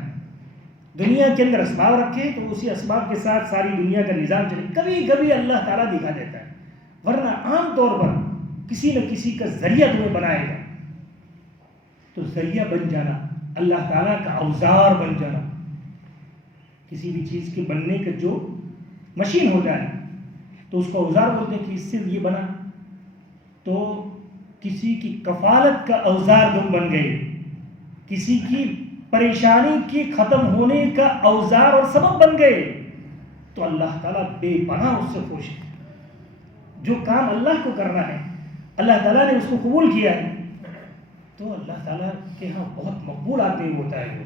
دنیا کے اندر اسباب رکھے تو اسی اسباب کے ساتھ ساری دنیا کا نظام چلے. کبھی کبھی اللہ تعالیٰ دکھا دیتا ہے, ورنہ عام طور پر کسی نہ کسی کا ذریعہ تمہیں بنائے گا. تو ذریعہ بن جانا, اللہ تعالیٰ کا اوزار بن جانا. کسی بھی چیز کے بننے کا جو مشین ہوتا ہے تو اس کا اوزار بولتے ہیں کہ اس سے یہ بنا, تو کسی کی کفالت کا اوزار تم بن گئے, کسی کی پریشانی کے ختم ہونے کا اوزار اور سبب بن گئے. تو اللہ تعالیٰ بے پناہ اس سے خوش ہے. جو کام اللہ کو کرنا ہے اللہ تعالیٰ نے اس کو قبول کیا ہے تو اللہ تعالیٰ کے ہاں بہت مقبول آدمی ہوتا ہے وہ.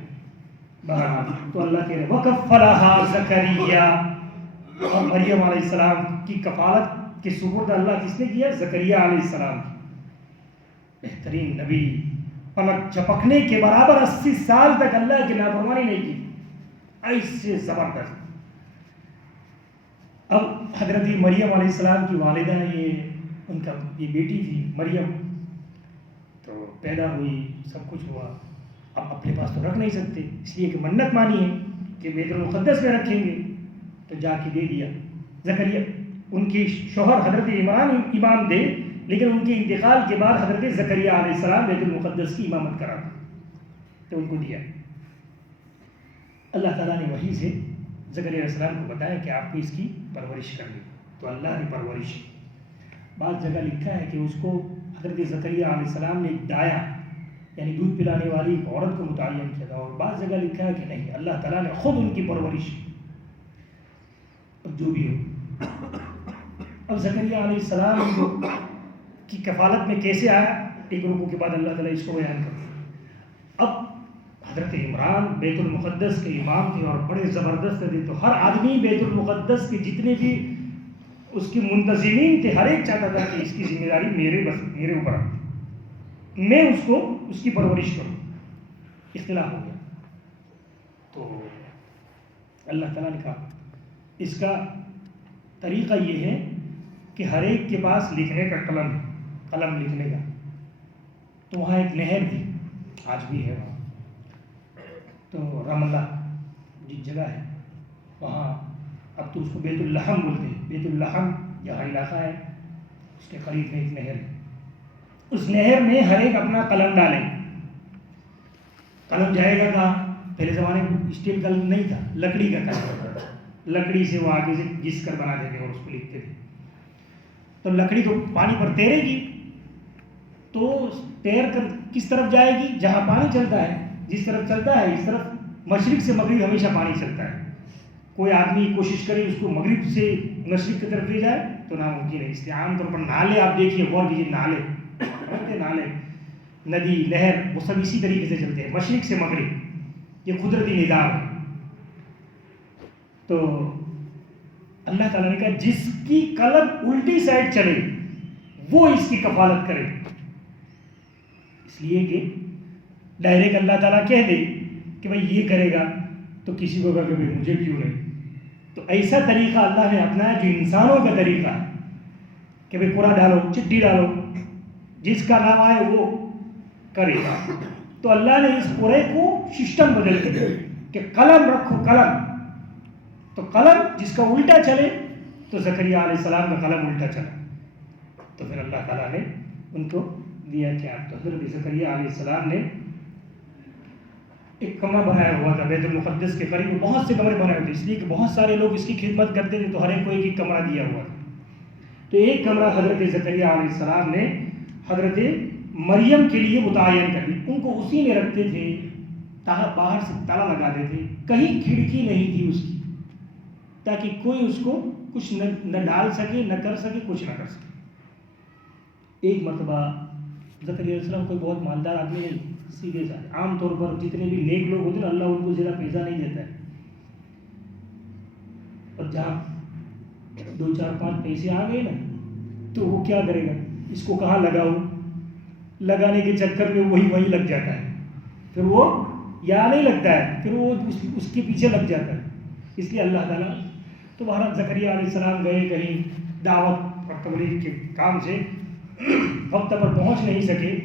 تو اللہ کے وَكَفَّلَهَا زَكَرِيَّا, اور مریم علیہ السلام کی کفالت کے سپرد اللہ کس نے کیا؟ زکریا علیہ السلام. بہترین نبی, پلک جھپکنے کے برابر 80 سال تک اللہ کی نافرمانی نہیں کی, ایسے زبردست. اب حضرت مریم علیہ السلام کی والدہ, یہ بیٹی تھی مریم, تو پیدا ہوئی, سب کچھ ہوا. اب اپنے پاس تو رکھ نہیں سکتے, اس لیے کہ منت مانی ہے کہ بیت المقدس میں رکھیں گے, تو جا کے دے دیا. زکریا ان کے شوہر حضرت عمران امام دے, لیکن ان کے انتقال کے بعد حضرت زکریا علیہ السلام بیت المقدس کی امامت کرا, تو ان کو دیا. اللہ تعالیٰ نے وحی سے زکریا علیہ السلام کو بتایا کہ آپ کو اس کی پرورش کرنی، تو اللہ نے پرورش کی۔ بعض جگہ لکھا ہے کہ اس کو حضرت زکریا علیہ السلام نے ایک دایا یعنی دودھ پلانے والی ایک عورت کو متعین کیا تھا، اور بعض جگہ لکھا ہے کہ نہیں، اللہ تعالیٰ نے خود ان کی پرورش کی۔ اب جو بھی ہو، اب زکریا علیہ السلام کی کفالت میں کیسے آیا، ایک رکوع کے بعد اللہ تعالیٰ اس کو بیان کرتا۔ اب حضرت عمران بیت المقدس کے امام تھے اور بڑے زبردست تھے، تو ہر آدمی بیت المقدس کے جتنے بھی اس کے منتظمین تھے، ہر ایک چاہتا تھا کہ اس کی ذمہ داری میرے اوپر ہے، میں اس کی پرورش کروں۔ اختلاف ہو گیا تو اللہ تعالیٰ نے کہا اس کا طریقہ یہ ہے کہ ہر ایک کے پاس لکھنے کا قلم لکھنے کا۔ تو وہاں ایک نہر تھی، آج بھی ہے وہاں، تو رملہ جس جگہ ہے وہاں، اب تو اس کو بیت اللحم بولتے ہیں، بیت اللحم یہاں علاقہ ہے، اس کے قریب میں ایک نہر ہے۔ اس نہر میں ہر ایک اپنا قلم ڈالے۔ قلم جائے گا کہاں؟ پہلے زمانے میں اسٹیل قلم نہیں تھا، لکڑی کا قلم تھا، لکڑی سے وہ آگے سے گھس کر بناتے تھے اور اس کو لکھتے تھے۔ تو لکڑی تو پانی پر تیرے گی، تو تیر کر کس طرف جائے گی؟ جہاں پانی چلتا ہے، جس طرف چلتا ہے اس طرف، مشرق سے مغرب ہمیشہ پانی چلتا ہے۔ کوئی آدمی کوشش کرے اس کو مغرب سے مشرق کی طرف لے جائے تو ناممکن ہے۔ اس لیے عام طور پر نالے آپ دیکھیے، غور کیجیے، نالے، ندی، نہر، وہ سب اسی طریقے سے چلتے ہیں، مشرق سے مغرب، یہ قدرتی نظام ہے۔ تو اللہ تعالیٰ نے کہا جس کی قلم الٹی سائڈ چلے وہ اس کی کفالت کرے، اس لیے کہ ڈائریکٹ اللہ تعالیٰ کہہ دے کہ بھائی یہ کرے گا تو کسی کو کہا کہ بھائی مجھے کیوں نہیں۔ تو ایسا طریقہ اللہ نے اپنایا جو انسانوں کا طریقہ ہے کہ بھائی پورا ڈالو، چٹھی ڈالو، جس کا نام آئے وہ کرے گا۔ تو اللہ نے اس پورے کو سسٹم بدل دیا کہ قلم رکھو، قلم، تو قلم جس کا الٹا چلے، تو زکریا علیہ السلام کا قلم الٹا چلا، تو پھر اللہ تعالیٰ نے ان کو دیا کیا؟ تو حضرت زکریا علیہ السلام نے ایک کمرہ بنایا ہوا تھا بیت المقدس کے قریب، بہت سے کمرے بنائے ہوئے تھے، اس لیے کہ بہت سارے لوگ اس کی خدمت کرتے تھے، تو ہر ایک کو ایک کمرہ دیا ہوا تھا۔ تو ایک کمرہ حضرت زکریا علیہ السلام نے حضرت مریم کے لیے متعین کر دی، ان کو اسی میں رکھتے تھے، باہر سے تالا لگاتے تھے، کہیں کھڑکی نہیں تھی اس کی، تاکہ کوئی اس کو کچھ نہ ڈال سکے، نہ کر سکے، کچھ نہ کر سکے۔ ایک مرتبہ زکریا علیہ السلام کوئی بہت مالدار آدمی نہیں، سیدھے سادھے، عام طور پر جتنے بھی نیک لوگ ہوتے ہیں اللہ ان کو زیادہ پیسہ نہیں دیتا ہے، اور جہاں 2-4-5 پیسے آ گئے نا تو وہ کیا کرے گا، اس کو کہاں لگاؤ، لگانے کے چکر میں وہی لگ جاتا ہے، پھر وہ یا نہیں لگتا ہے، پھر وہ اس کے پیچھے لگ جاتا ہے۔ اس لیے اللہ تعالیٰ، تو بہرحال زکریا علیہ السلام گئے کہیں دعوت اور تبلیغ کے کام سے، وقت پر پہنچ نہیں سکے،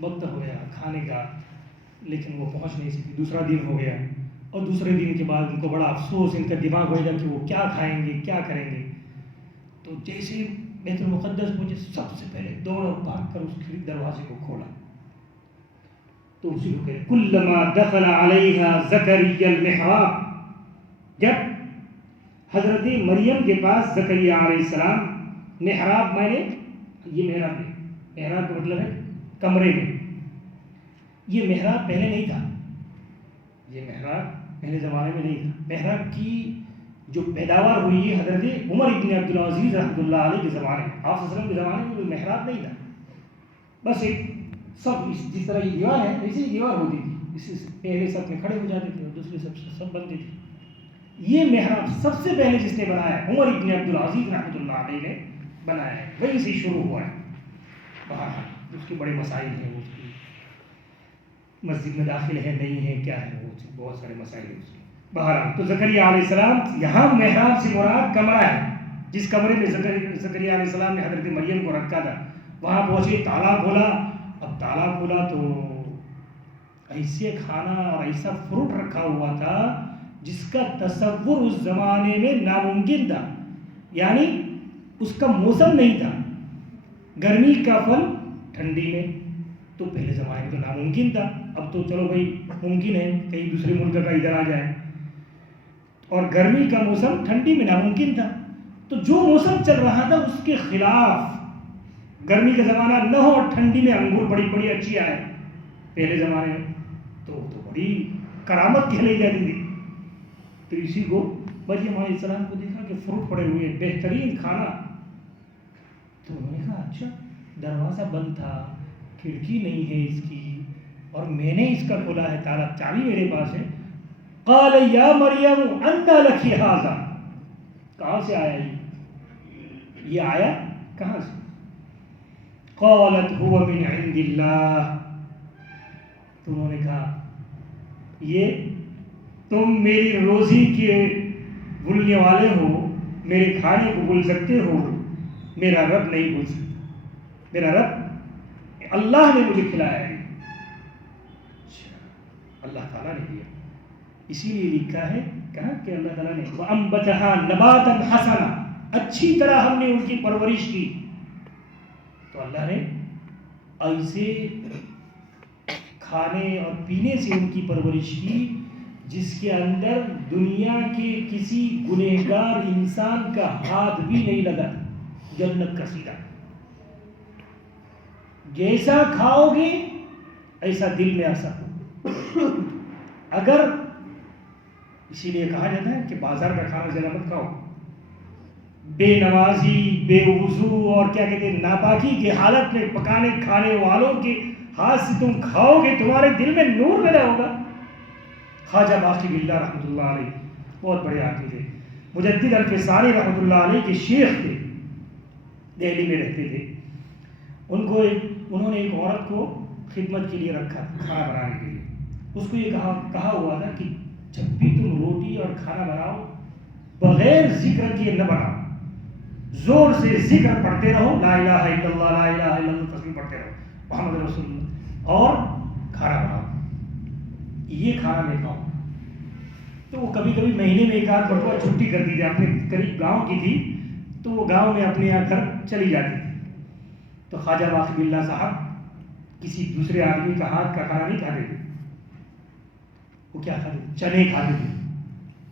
وقت ہو گیا کھانے کا لیکن وہ پہنچ نہیں سکے، دوسرا دن ہو گیا، اور دوسرے دن کے بعد ان کو بڑا افسوس، ان کا دماغ ہو گیا کہ وہ کیا کھائیں گے، کیا کریں گے۔ تو جیسے بیت المقدس پہنچے، سب سے پہلے دوڑ بھاگ کر اس دروازے کو کھولا، تو اسی کو کہتے کلما دخل علیہا زکریا المحراب، جب حضرت مریم کے پاس زکریا علیہ السلام، محراب مانے یہ محراب ہے، محراب کا مطلب ہے کمرے میں، یہ محراب پہلے نہیں تھا، یہ محراب پہلے زمانے میں نہیں تھا۔ محراب کی جو پیداوار ہوئی ہے حضرت عمر ابن عبدالعزیز رحمۃ اللہ علیہ کے زمانے میں، آپ صلی اللہ علیہ وسلم کے زمانے میں کوئی محراب نہیں تھا، بس ایک سب جس طرح کی دیوار ہے ایسی ہی دیوار ہوتی تھی، اس سے پہلے سب میں کھڑے ہو جاتے تھے اور دوسرے سب بنتے تھے۔ یہ محراب سب سے پہلے جس نے بنایا ہے عمر ابن عبدالعزیز رحمۃ اللہ علیہ نے بنایا ہے، وہیں سے شروع ہوا ہے۔ بہرحال اس کے بڑے مسائل ہیں، اس کی مسجد میں داخل ہے نہیں ہے، کیا ہے، وہ بہت سارے مسائل ہیں اس کے۔ بہرحال تو زکریا علیہ السلام، یہاں محراب سے مراد کمرہ ہے، جس کمرے میں زکریا علیہ السلام نے حضرت مریم کو رکھا تھا، وہاں پہنچے، تالا کھولا۔ اب تالا کھولا تو ایسے کھانا اور ایسا فروٹ رکھا ہوا تھا جس کا تصور اس زمانے میں ناممکن تھا، یعنی اس کا موسم نہیں تھا، گرمی کا پھل ٹھنڈی میں، تو پہلے زمانے میں تو ناممکن تھا، اب تو چلو بھائی ممکن ہے، کہیں دوسرے ملک کا ادھر آ جائے۔ اور گرمی کا موسم ٹھنڈی میں ناممکن تھا، تو جو موسم چل رہا تھا اس کے خلاف گرمی کا زمانہ نہ ہو اور ٹھنڈی میں انگور بڑی بڑی اچھی آئے پہلے زمانے میں، تو بڑی کرامت کہلائی جاتی تھی. تو اسی کو بھائی علیہ السلام کو دیکھا کہ فروٹ پڑے ہوئے بہترین کھانا، تو انہوں نے کہا اچھا دروازہ بند تھا، کھڑکی نہیں ہے اس کی، اور میں نے اس کا کھولا ہے تالا، چابی میرے پاس ہے. قال یا مریم انى لك هذا، کہاں سے آیا یہ آیا کہاں سے؟ قالت هو من عند اللہ، تو انہوں نے کہا یہ تم میری روزی کے بھولنے والے ہو، میرے کھانے کو بھول سکتے ہو، میرا رب نہیں بھول سکتا، میرا رب اللہ نے مجھے کھلایا ہے. اللہ تعالیٰ نے دیا، اسی لیے لکھا ہے کہا کہ اللہ تعالیٰ نے وَأَنبَتَهَا نَبَاتًا حَسَنًا، اچھی طرح ہم نے ان کی پرورش کی. تو اللہ نے ایسے کھانے اور پینے سے ان کی پرورش کی جس کے اندر دنیا کے کسی گنہگار انسان کا ہاتھ بھی نہیں لگا. جنت کا سیدھا، جیسا کھاؤ گے ایسا دل میں اثر ہو. اگر اسی لیے کہا جاتا ہے کہ بازار کا کھانا زیادہ مت کھاؤ، بے نمازی، بے وضو اور کیا کہتے ہیں ناپاکی کی حالت میں پکانے کھانے والوں کے ہاتھ سے تم کھاؤ گے تمہارے دل میں نور پیدا ہوگا. خواجہ باقی باللہ رحمۃ اللہ علیہ بہت بڑے آدمی تھے، مجدد الفسانی رحمۃ اللہ علیہ کے شیخ تھے، دہلی میں رہتے تھے. انہوں نے ایک عورت کو خدمت کے لیے رکھا کھانا بنانے کے لیے. اس کو یہ کہا ہوا تھا کہ جب بھی تم روٹی اور کھانا بناؤ بغیر ذکر کیے نہ بناؤ، زور سے ذکر پڑھتے رہو، لا الہ الا اللہ لا الہ الا اللہ تسبیح پڑھتے رہو محمد رسول اللہ، اور کھانا بناؤ، یہ کھانا نہیں کھاؤ. تو وہ کبھی کبھی مہینے میں ایک آدھ مرتبہ چھٹی کر دی تھی، اپنے قریب گاؤں کی تھی تو وہ گاؤں میں اپنے یہاں گھر چلی جاتی تھی. تو خواجہ باقی باللہ صاحب کسی دوسرے آدمی کا ہاتھ کا کھانا نہیں کھاتے تھے، وہ کیا کھاتے تھے؟ چنے کھاتے تھے.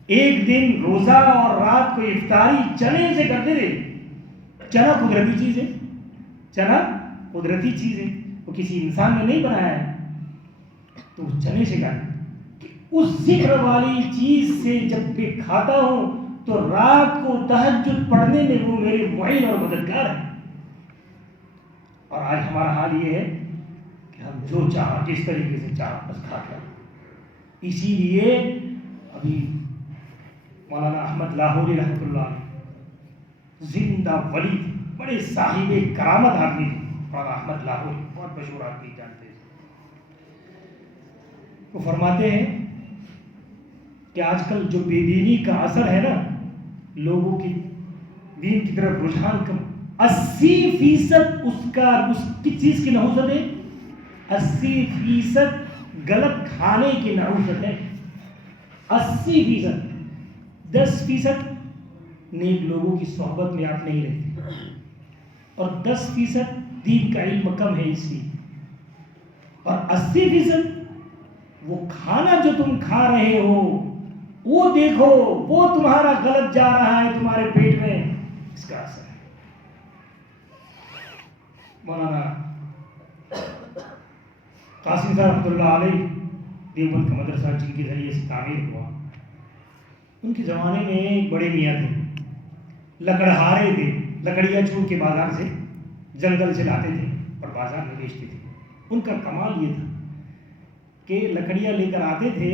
ایک دن روزہ اور رات کو افطاری چنے سے کرتے تھے. چنا قدرتی چیز ہے، چنا قدرتی چیز ہے، وہ کسی انسان نے نہیں بنایا ہے. تو وہ چنے سے کرتے کہ اس ذکر والی چیز سے جب بھی کھاتا ہوں تو رات کو تہجد پڑھنے میں وہ میرے معین اور مددگار ہے. اور آج ہمارا حال یہ ہے کہ ہم جو چاہا جس طریقے سے چاہا بس کھاتے ہیں. اسی لیے ابھی مولانا احمد لاہوری رحمۃ اللہ علیہ زندہ ولی بڑے صاحب کرامت آدمی تھے. مولانا احمد لاہوری بہت مشہور آدمی جانتے ہیں. وہ فرماتے ہیں کہ آج کل جو بے دینی کا اثر ہے نا، لوگوں کی دین کی طرف رجحان کم، 80% اس کی چیز کی نحوست ہے، 80% غلط کھانے کی نحوست ہے. 80%، 10% نیک لوگوں کی صحبت میں آپ نہیں رہتے، اور 10% دین کا علم کم ہے اس لیے، اور 80% وہ کھانا جو تم کھا رہے ہو وہ دیکھو وہ تمہارا غلط جا رہا ہے تمہارے پیٹ میں، اس کا اثر ہے. مولانا قاسم صاحب رحمۃ اللہ علیہ دیوبند کا مدرسہ جن کے ذریعے سے تعمیر ہوا، ان کے زمانے میں ایک بڑے میاں تھے، لکڑہارے تھے، لکڑیاں چور کے بازار سے جنگل سے لاتے تھے اور بازار میں بیچتے تھے. ان کا کمال یہ تھا کہ لکڑیاں لے کر آتے تھے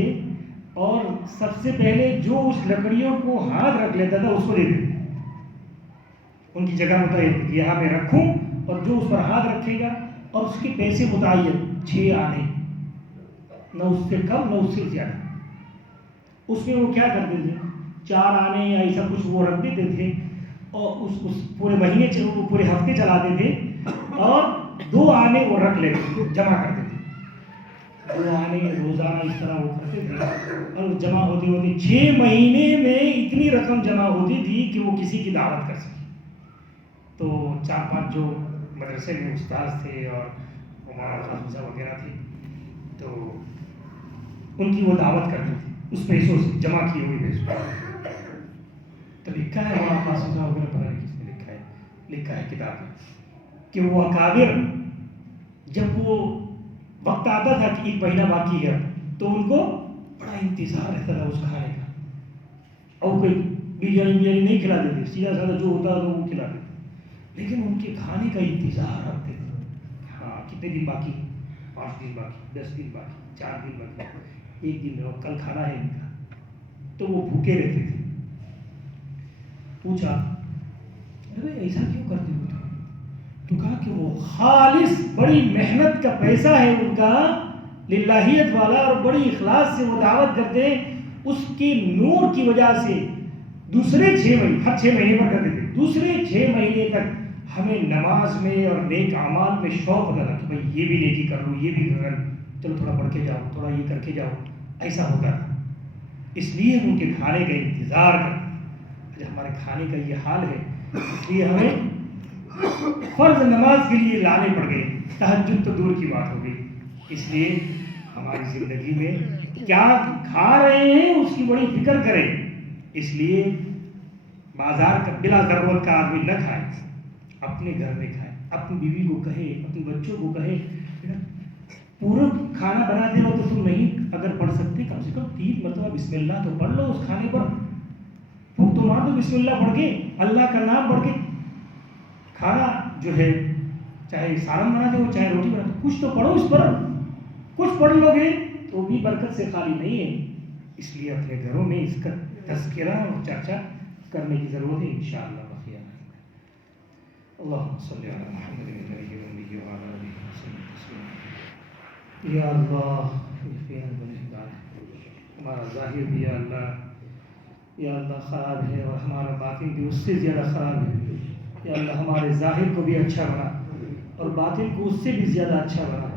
اور سب سے پہلے جو اس لکڑیوں کو ہاتھ رکھ لیتا تھا اس کو دیتے تھے. ان کی جگہ متعین کہ یہاں پہ رکھوں، اور جو اس پر ہاتھ رکھے گا، اور اس کے پیسے متعین 6 آنے، نہ اس سے کم نہ اس سے زیادہ. اس میں وہ کیا کرتے تھے 4 آنے یا ایسا کچھ وہ رکھ دیتے تھے، اور اس پورے مہینے وہ پورے ہفتے چلاتے تھے، اور 2 آنے وہ رکھ لیتے تھے، جمع کرتے تھے. 2 آنے روزانہ اس طرح وہ کرتے تھے، اور جمع ہوتے ہوتے 6 مہینے میں اتنی رقم جمع ہوتی تھی کہ وہ کسی کی دعوت کر سکے. تو 4-5 جو مدرسے میں استاذ تھے اور مولانا قاسم صاحب وغیرہ تھے، تو ان کی وہ دعوت کرتے تھے اس پیسوں سے، جمع کیے ہوئے پیسوں. تو لکھا ہے وہاں فاسوسا وغیرہ پتہ نہیں کس نے لکھا ہے کتاب میں کہ وہ اکابر جب وہ وقت آتا تھا کہ 1 مہینہ باقی ہے تو ان کو بڑا انتظار رہتا تھا اس کھانے کا، اور کوئی بریانی نہیں کھلا دیتے، سیدھا سادہ جو ہوتا تھا وہ کھلا دیتے، لیکن ان کے کھانے کا انتظار رکھتے تھے۔ ہاں کتنے دن باقی، 5 دن باقی، 10 دن باقی، 4 دن باقی، 1 دن میں کل کھانا ہے ان کا، تو وہ بھوکے رہتے تھے۔ پوچھا ارے ایسا کیوں کرتے ہو؟ تو کہا کہ وہ خالص بڑی محنت کا پیسہ ہے ان کا، للہیت والا، اور بڑی اخلاص سے وہ دعوت کرتے ہیں، اس کے نور کی وجہ سے دوسرے 6 مہینے، ہر 6 مہینے پر کرتے تھے، دوسرے 6 مہینے تک ہمیں نماز میں اور نیک اعمال میں شوق ہوتا تھا کہ بھائی یہ بھی نیکی کر لو، یہ بھی کر لو، چلو تھوڑا پڑھ کے جاؤ، تھوڑا یہ کر کے جاؤ، ایسا ہوتا تھا۔ اس لیے ہم ان کے کھانے کا انتظار کرتے ہیں۔ جب ہمارے کھانے کا یہ حال ہے، اس لیے ہمیں فرض نماز کے لیے لانے پڑ گئے، تہجد تو دور کی بات ہو گئی۔ اس لیے ہماری زندگی میں کیا کھا رہے ہیں اس کی بڑی فکر کریں۔ اس لیے بازار کا بلا ضرورت کا آدمی نہ کھائے، اپنے گھر میں کھائے، اپنی بیوی کو کہے، اپنے بچوں کو کہے پورا کھانا بناتے ہو تو تم نہیں اگر پڑھ سکتے کم سے کم 3 مرتبہ بسم اللہ تو پڑھ لو اس کھانے پر، پھوک تو مار دو بسم اللہ پڑھ کے، اللہ کا نام پڑھ کے کھانا جو ہے، چاہے سالن بناتے ہو چاہے روٹی بناتے ہو، کچھ تو پڑھو اس پر، کچھ پڑھ لو گے تو بھی برکت سے خالی نہیں ہے۔ اس لیے اپنے گھروں میں اس کا تذکرہ اور چرچا کرنے کی ضرورت ہے انشاءاللہ۔ اللہم صلی علی محمد النبی الامی وعلی آلہ وصحبہ وسلم۔ یا اللہ ہمارا ظاہر بھی یا اللہ خراب ہے، اور ہمارا باطن بھی اس سے زیادہ خراب ہے۔ یا اللہ ہمارے ظاہر کو بھی اچھا بنا اور باطن کو اس سے بھی زیادہ اچھا بنا،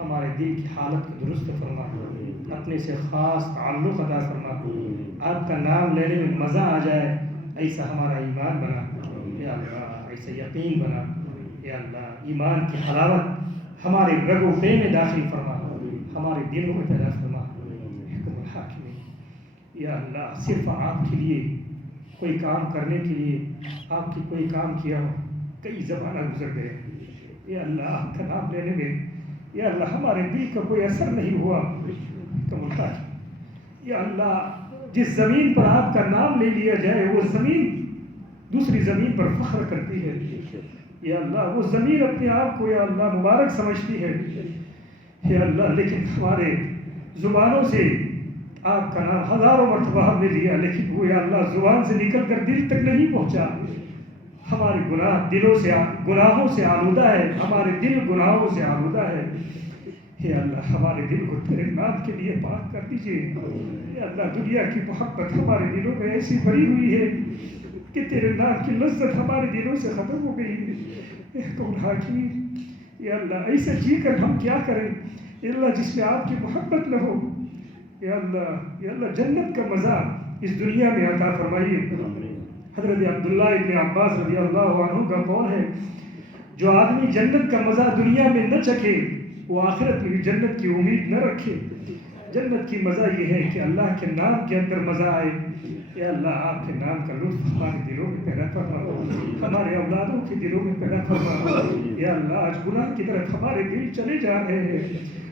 ہمارے دل کی حالت کو درست فرما، اپنے سے خاص تعلق عطا فرما، آپ کا نام لینے میں مزہ آ جائے ایسا ہمارا ایمان بنا یا اللہ، ایسا یقین بنا یا اللہ، ایمان کی حلاوت ہمارے رگ و پے میں داخل فرما، ہمارے دلوں میں پیدا فرما۔ حکم الحاکمین یا اللہ، صرف آپ کے لیے کوئی کام کرنے کے لیے آپ کی کوئی کام کیا ہو، کئی زمانہ گزر گئے، یا اللہ آپ کا نام لینے میں یا اللہ ہمارے دل کا کوئی اثر نہیں ہوا، تو یا اللہ جس زمین پر آپ کا نام لے لیا جائے وہ زمین دوسری زمین پر فخر کرتی ہے، یا اللہ وہ زمین اپنے آپ کو یا اللہ مبارک سمجھتی ہے، یا اللہ لیکن ہمارے زبانوں سے آپ کا نام ہزاروں مرتبہ ہم نے لیا، لیکن وہ یا اللہ زبان سے نکل کر دل تک نہیں پہنچا۔ ہمارے گناہ دلوں سے گناہوں سے آلودہ ہے، ہمارے دل گناہوں سے آلودہ ہے، یا اللہ ہمارے دل کو تیرے نام کے لیے پاک کر دیجیے۔ یا اللہ دنیا کی محبت ہمارے دلوں میں ایسی بھری ہوئی ہے کہ تیرے نام کی لذت ہمارے دلوں سے ختم ہو گئی ہے۔ کون حاکم یا اللہ ایسے جی کر ہم کیا کریں یا اللہ جس میں آپ کی محبت نہ ہو، یا اللہ جنت کا مزہ اس دنیا میں عطا فرمائیے۔ حضرت عبداللہ ابن عباس رضی اللہ عنہ کا قول ہے، جو آدمی جنت کا مزہ دنیا میں نہ چکھے وہ آخرت میں بھی جنت کی امید نہ رکھے۔ جنت کی مزہ یہ ہے کہ اللہ کے نام کے اندر مزہ آئے۔ یا اللہ آپ کے نام کا لطف ہمارے دلوں میں پیدا فرما، ہمارے اولادوں کے دلوں میں پیدا فرما۔ یا اللہ آج گناہ کی طرف ہمارے دل چلے جا رہے ہیں،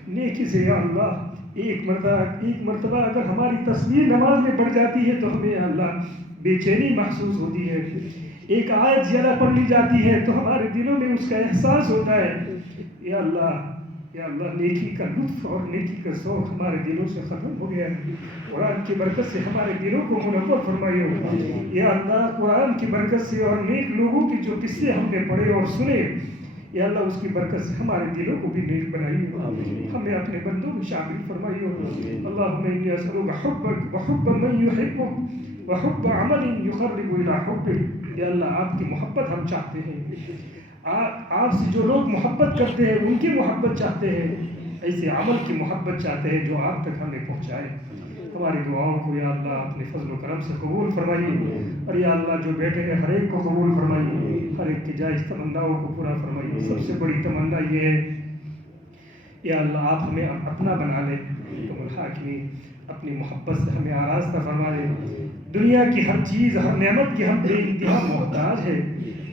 نیکی سے یا اللہ ایک مرتبہ اگر ہماری تصویر نماز میں پڑھ جاتی ہے تو ہمیں یا اللہ بے چینی محسوس ہوتی ہے، ایک آیت زیادہ پڑھ لی جاتی ہے تو ہمارے دلوں میں اس کا احساس ہوتا ہے۔ یا اللہ نیکی کا لطف اور نیکی کا ذوق ہمارے دلوں سے ختم ہو گیا ہے۔ قرآن کی برکت سے ہمارے دلوں کو منور فرمائیے۔ یا اللہ قرآن کی برکت سے اور نیک لوگوں کی جو قصے ہم نے پڑھے اور سنے، یا اللہ اس کی برکت سے ہمارے دلوں کو بھی نیک بنائیے، ہمیں اپنے بندوں میں شامل فرمائیے۔ اللہم انی اسألک حبک وحب من یحبک وحب عمل یقرب الی حبک۔ یا اللہ آپ کی محبت ہم چاہتے ہیں، آپ سے جو لوگ محبت کرتے ہیں ان کی محبت چاہتے ہیں، ایسے عمل کی محبت چاہتے ہیں جو آپ تک ہمیں پہنچائے۔ ہماری دعاؤں کو یا اللہ اپنے فضل و کرم سے قبول فرمائیے، اور یا اللہ جو بیٹھے ہیں ہر ایک کو قبول فرمائیے، ہر ایک کی جائز تمناؤں کو پورا فرمائیے۔ سب سے بڑی تمنا یہ ہے یا اللہ آپ ہمیں اپنا بنا لیں، تم الحاکمین اپنی محبت سے ہمیں آراستہ فرما لیں۔ دنیا کی ہر چیز، ہر نعمت کی ہم بے انتہا محتاج ہے،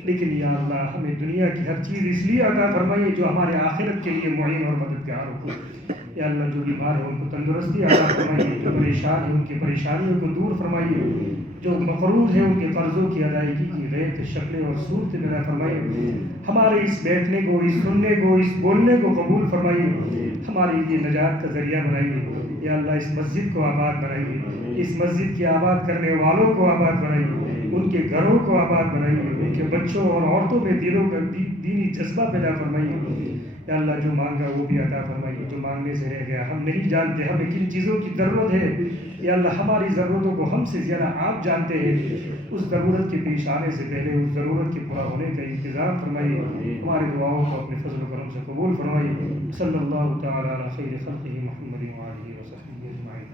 لیکن یا اللہ ہمیں دنیا کی ہر چیز اس لیے عطا فرمائیے جو ہمارے آخرت کے لیے معین اور مددگار ہو۔ یا اللہ جو بیمار ہے ان کو تندرستی عطا فرمائیے، جو پریشان ہے ان کی پریشانیوں کو دور فرمائیے، جو مقروض ہے ان کے قرضوں کی ادائیگی کی غیر شکلیں اور صورتیں عطا فرمائیے۔ ہمارے اس بیٹھنے کو، اس سننے کو، اس بولنے کو قبول فرمائیے، ہمارے لیے نجات کا ذریعہ بنائیے۔ یا اللہ اس مسجد کو آباد بنائیے، اس مسجد کے آباد کرنے والوں کو آباد بنائیے، ان کے گھروں کو آباد بنائیے، ان کے بچوں اور عورتوں میں دلوں کا دینی جذبہ پیدا فرمائیے۔ یا اللہ جو مانگا وہ بھی عطا فرمائیے، جو مانگنے سے رہ گیا ہم نہیں جانتے ہمیں کن چیزوں کی ضرورت ہے، یا اللہ ہماری ضرورتوں کو ہم سے زیادہ آپ جانتے ہیں، اس ضرورت کے پیش آنے سے پہلے اس ضرورت کے پورا ہونے کا انتظام فرمائیے، ہماری دعاؤں کو اپنے فضل و کرم سے قبول فرمائیے۔ صلی اللہ تعالی علی خیر خلقہ محمد وآلہ وصحبہ اجمعین۔